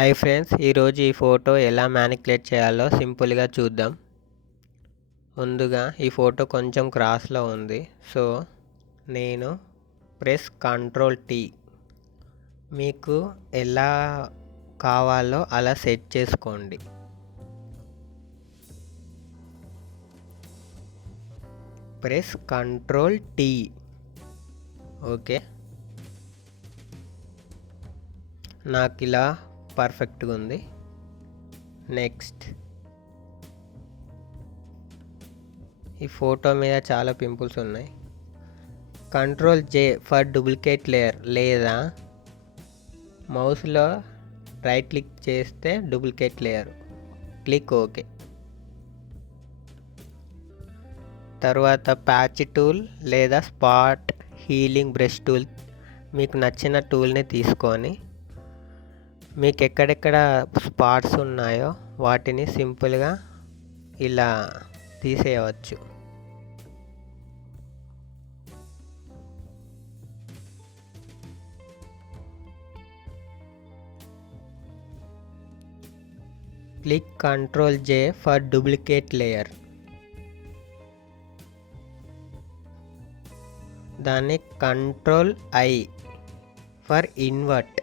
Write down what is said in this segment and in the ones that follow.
Hi friends, ఈరోజు ఈ photo ఎలా మ్యానిపులేట్ చేయాలో సింపుల్గా చూద్దాం. ముందుగా ఈ ఫోటో కొంచెం క్రాస్లో ఉంది, సో నేను ప్రెస్ Ctrl+T. మీకు ఎలా కావాలో అలా సెట్ చేసుకోండి. Press Ctrl+T. ఓకే, నాకు ఇలా పర్ఫెక్ట్గా ఉంది. నెక్స్ట్, ఈ ఫోటో మీద చాలా పింపుల్స్ ఉన్నాయి. Ctrl+J ఫర్ డూప్లికేట్ లేయర్, లేదా మౌస్లో రైట్ క్లిక్ చేస్తే డూప్లికేట్ లేయర్, క్లిక్ ఓకే. తర్వాత ప్యాచ్ టూల్ లేదా స్పాట్ హీలింగ్ బ్రష్ టూల్, మీకు నచ్చిన టూల్ని తీసుకొని మీకు ఎక్కడెక్కడ స్పాట్స్ ఉన్నాయో వాటిని సింపుల్గా ఇలా తీసేయవచ్చు. Click Ctrl+J for duplicate layer. దాన్ని Ctrl+I ఫర్ ఇన్వర్ట్.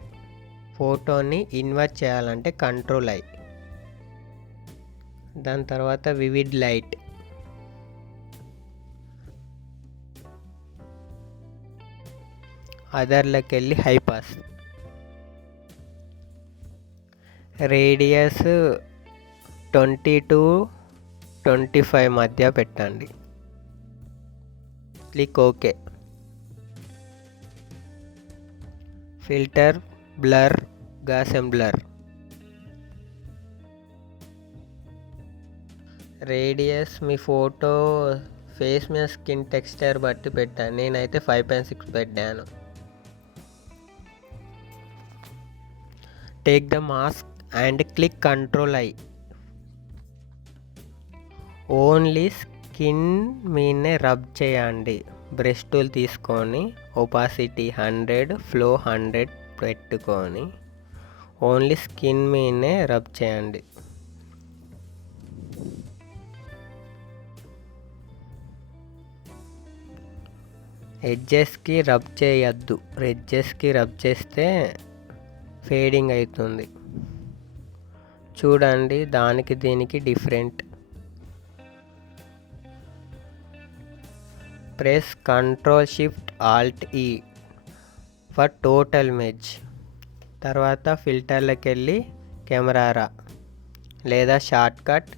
ఫోటోని ఇన్వర్ట్ చేయాలంటే Ctrl+I. దాని తర్వాత వివిడ్ లైట్, అదర్లోకి వెళ్ళి హైపాస్, రేడియస్ 20 to 25 మధ్య పెట్టండి, click okay. Filter blur, Gaussian blur, radius మీ ఫోటో ఫేస్ మీద స్కిన్ టెక్స్చర్ బట్టి పెట్టాను, నేనైతే 5.6 పెట్టాను. Take the mask and click Ctrl+I. Only skin మీదనే రబ్ చేయండి. బ్రష్ టూల్ తీసుకొని ఒపాసిటీ 100, ఫ్లో 100 పెట్టుకొని ఓన్లీ స్కిన్ మీదనే రబ్ చేయండి. ఎడ్జెస్కి రబ్ చేయొద్దు, ఎడ్జెస్కి రబ్ చేస్తే ఫేడింగ్ అవుతుంది. చూడండి, దానికి దీనికి different. Press Ctrl+Shift+Alt+E for total merge. తర్వాత ఫిల్టర్లోకి వెళ్ళి కెమెరా లేదా షార్ట్ కట్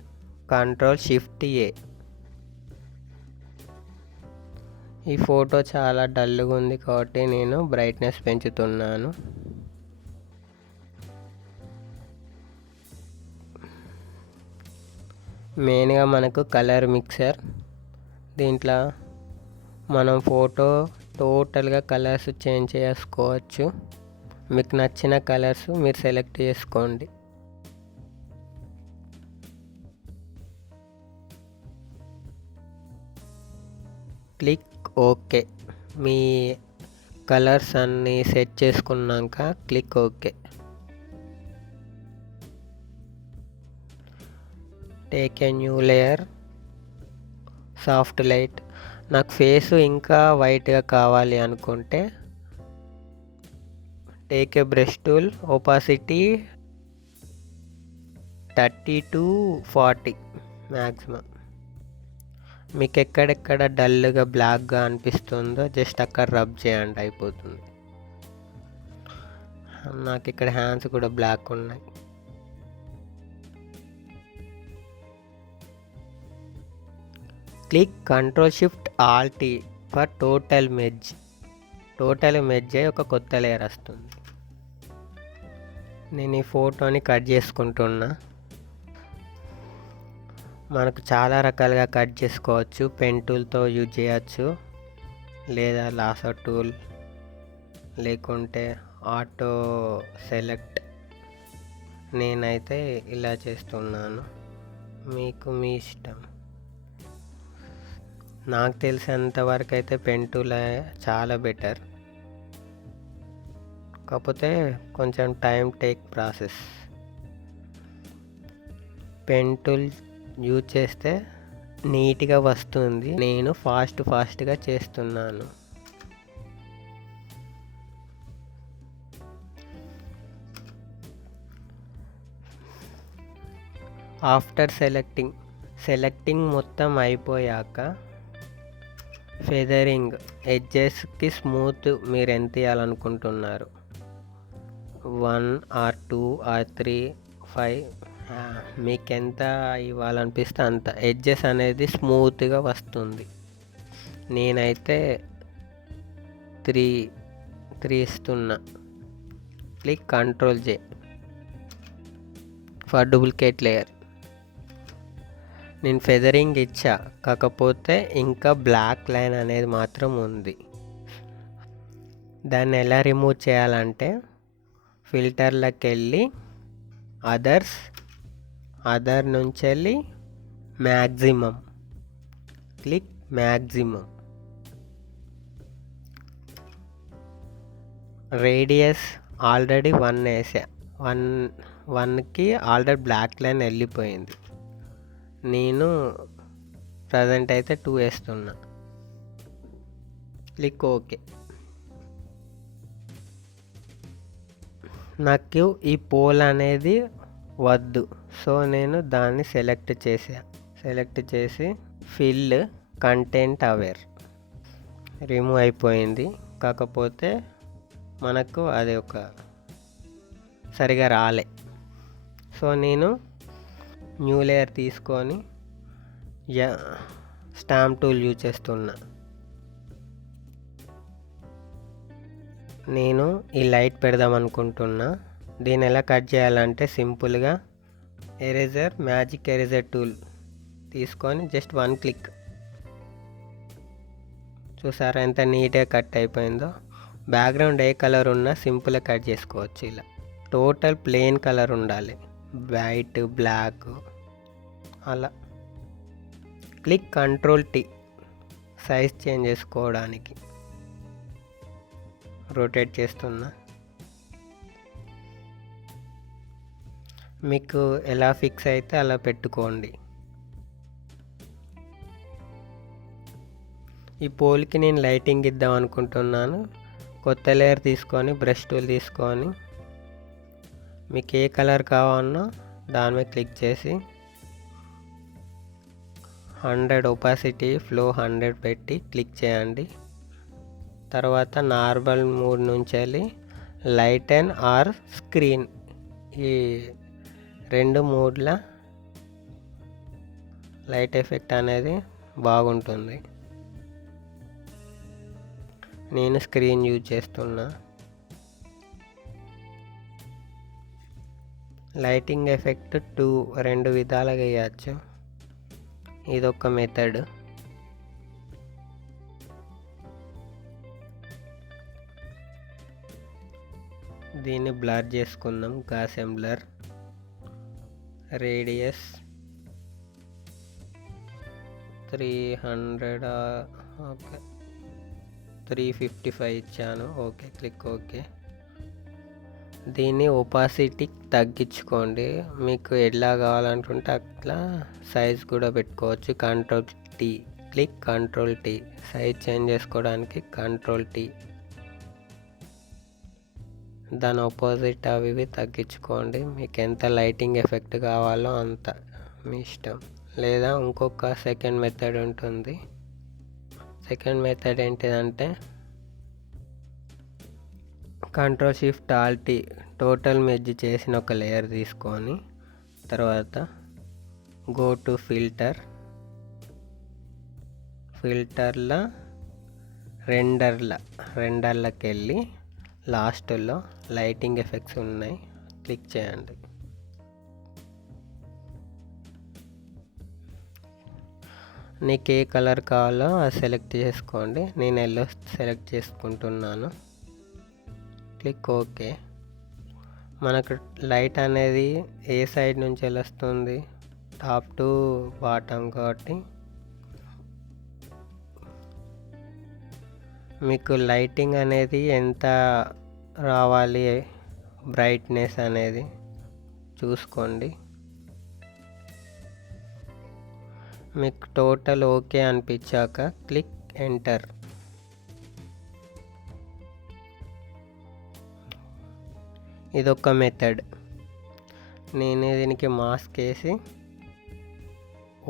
Ctrl+Shift+A. ఈ ఫోటో చాలా డల్గా ఉంది కాబట్టి నేను బ్రైట్నెస్ పెంచుతున్నాను. మెయిన్గా మనకు కలర్ మిక్సర్, దీంట్లో మనం ఫోటో టోటల్గా కలర్స్ చేంజ్ చేసుకోవచ్చు. మీకు నచ్చిన కలర్స్ మీరు సెలెక్ట్ చేసుకోండి. Click okay. మీ కలర్స్ అన్నీ సెట్ చేసుకున్నాక click okay. Take a new layer, soft light. నాకు ఫేస్ ఇంకా వైట్గా కావాలి అనుకుంటే take a brush tool, opacity 30 to 40 maximum. మీకు ఎక్కడెక్కడ డల్గా బ్లాక్గా అనిపిస్తుందో జస్ట్ అక్కడ రబ్ చేయండి, అయిపోతుంది. నాకు ఇక్కడ హ్యాండ్స్ కూడా బ్లాక్ ఉన్నాయి. Click Ctrl+Shift+Alt for total merge. Total merge అయ్యి ఒక కొత్త లేయర్ వస్తుంది. నేను ఈ ఫోటోని కట్ చేసుకుంటున్నా. మనకు చాలా రకాలుగా కట్ చేసుకోవచ్చు. పెన్ టూల్తో యూజ్ చేయొచ్చు, లేదా లాసో టూల్, లేకుంటే ఆటో సెలెక్ట్. నేనైతే ఇలా చేస్తున్నాను, మీకు మీ ఇష్టం. నాకు తెలిసినంత వరకు అయితే పెన్ టూల్ చాలా బెటర్. కాకపోతే కొంచెం time take process. Pen tool use చేస్తే నీట్గా వస్తుంది. నేను ఫాస్ట్గా చేస్తున్నాను. ఆఫ్టర్ సెలెక్టింగ్ మొత్తం అయిపోయాక ఫెదరింగ్ ఎడ్జెస్కి స్మూత్ మీరు ఎంత ఇవ్వాలనుకుంటున్నారు, 1 or 2 or 3 5 మీకు ఎంత ఇవ్వాలనిపిస్తే అంత. ఎడ్జెస్ అనేది స్మూత్గా వస్తుంది. నేనైతే 3 ఇస్తున్నా. Click Ctrl J for duplicate layer. నేను ఫెదరింగ్ ఇచ్చా, కాకపోతే ఇంకా బ్లాక్ లైన్ అనేది మాత్రం ఉంది. దాన్ని ఎలా రిమూవ్ చేయాలంటే ఫిల్టర్లోకి వెళ్ళి అదర్ నుంచి వెళ్ళి maximum, click maximum. Radius already 1 వేసా, 1కి ఆల్రెడీ బ్లాక్ లైన్ వెళ్ళిపోయింది. నేను ప్రజెంట్ అయితే 2 వేస్తున్నా. Click okay. నాకు ఈ పోల్ అనేది వద్దు, సో నేను దాన్ని సెలెక్ట్ చేసి ఫిల్ కంటెంట్ అవేర్ రిమూవ్ అయిపోయింది. కాకపోతే మనకు అది ఒక సరిగా రాలే. సో నేను న్యూ లేయర్ తీసుకొని స్టాంప్ టూల్ యూజ్ చేస్తున్నా. నేను ఈ లైట్ పెడదాం అనుకుంటున్నా. దీన్ని ఎలా కట్ చేయాలంటే సింపుల్గా మ్యాజిక్ ఎరేజర్ టూల్ తీసుకొని జస్ట్ 1 క్లిక్. చూసారా ఎంత నీట్గా కట్ అయిపోయిందో. బ్యాక్గ్రౌండ్ ఏ కలర్ ఉన్నా సింపుల్గా కట్ చేసుకోవచ్చు. ఇలా టోటల్ ప్లెయిన్ కలర్ ఉండాలి, వైట్ బ్లాక్ అలా. Click Ctrl T size change చేసుకోవడానికి. రొటేట్ చేస్తున్నా. మీకు ఎలా ఫిక్స్ అయితే అలా పెట్టుకోండి. ఈ పోల్కి నేను లైటింగ్ ఇద్దాం అనుకుంటున్నాను. కొత్త లేయర్ తీసుకొని బ్రష్ టూల్ తీసుకొని మీకు ఏ కలర్ కావాలన్నా దాని మీద క్లిక్ చేసి 100 ఒపాసిటీ ఫ్లో 100 పెట్టి క్లిక్ చేయండి. తర్వాత నార్మల్ మోడ్ నుంచి వెళ్ళి లైట్ అండ్ ఆర్ స్క్రీన్, ఈ 2 మోడ్ల లైట్ ఎఫెక్ట్ అనేది బాగుంటుంది. నేను స్క్రీన్ యూజ్ చేస్తున్నా. లైటింగ్ ఎఫెక్ట్ 2 విధాలుగా వేయచ్చు. ఇదొక మెథడ్. దీన్ని బ్లర్ చేసుకుందాం. గాసియన్ బ్లర్, రేడియస్ 300, ఓకే 355 ఇచ్చాను. Okay, click okay. దీన్ని ఒపాసిటీ తగ్గించుకోండి, మీకు ఎలా కావాలనుకుంటే అట్లా సైజ్ కూడా పెట్టుకోవచ్చు. Ctrl T, click Ctrl T. Size change చేసుకోవడానికి Ctrl T. దాని ఆపోజిట్ అవి ఇవి తగ్గించుకోండి. మీకు ఎంత లైటింగ్ ఎఫెక్ట్ కావాలో అంత మీ ఇష్టం. లేదా ఇంకొక సెకండ్ మెథడ్ ఉంటుంది. సెకండ్ మెథడ్ ఏంటిదంటే Ctrl+Shift+Alt టోటల్ మెర్జ్ చేసిన ఒక లేయర్ తీసుకొని తర్వాత గో టు ఫిల్టర్ల రెండర్లకి వెళ్ళి లాస్ట్లో లైటింగ్ ఎఫెక్ట్స్ ఉన్నాయి, క్లిక్ చేయండి. నీకు ఏ కలర్ కావాలో అది సెలెక్ట్ చేసుకోండి. నేను ఎల్లో సెలెక్ట్ చేసుకుంటున్నాను. Click okay. మనకు లైట్ అనేది ఏ సైడ్ నుంచి వస్తుంది, టాప్ టు బాటమ్, కాబట్టి మీకు లైటింగ్ అనేది ఎంత రావాలి, బ్రైట్నెస్ అనేది చూసుకోండి. మీకు టోటల్ ఓకే అనిపించాక క్లిక్ ఎంటర్. ఇదొక మెథడ్. నేను దీనికి మాస్క్ వేసి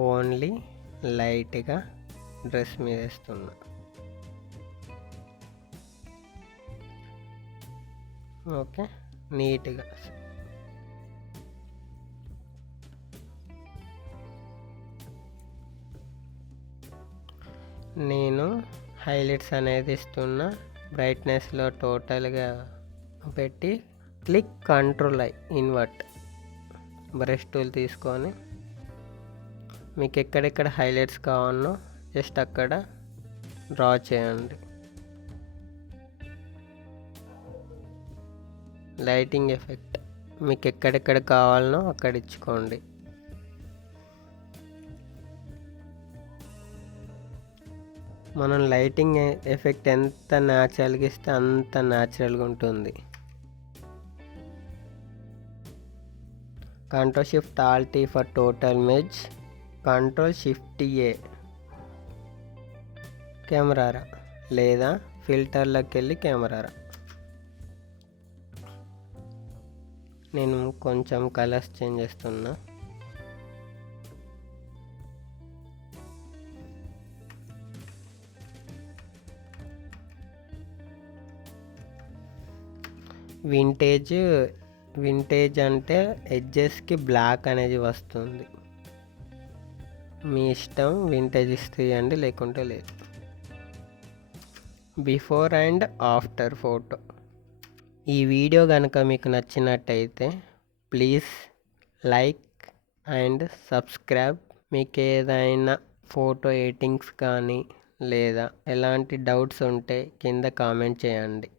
ఓన్లీ లైట్గా డ్రెస్ మీద వేస్తున్నా. ఓకే, నీట్గా. నేను హైలైట్స్ అనేది ఇస్తున్నా. బ్రైట్నెస్లో టోటల్గా పెట్టి click control invert. Brush tool తీసుకొని మీకు ఎక్కడెక్కడ హైలైట్స్ కావాలో జస్ట్ అక్కడ డ్రా చేయండి. లైటింగ్ ఎఫెక్ట్ మీకు ఎక్కడెక్కడ కావాలనో అక్కడ ఇచ్చుకోండి. మనం లైటింగ్ ఎఫెక్ట్ ఎంత న్యాచురల్గా ఇస్తే అంత న్యాచురల్గా ఉంటుంది. Control shift alt T for total image. Control shift A camera raw, లేదా ఫిల్టర్లోకి వెళ్ళి కెమెరారా. నేను కొంచెం కలర్స్ చేంజ్ చేస్తున్నా. వింటేజ్ అంటే ఎడ్జెస్కి బ్లాక్ అనేది వస్తుంది. మీ ఇష్టం, వింటేజ్ ఇస్తాయండి లేకుంటే లేదు. Before and after photo. ఈ వీడియో కనుక మీకు నచ్చినట్టయితే ప్లీజ్ లైక్ అండ్ సబ్స్క్రైబ్. మీకు ఏదైనా ఫోటో ఎడిటింగ్స్ కానీ లేదా ఎలాంటి డౌట్స్ ఉంటే కింద కామెంట్ చేయండి.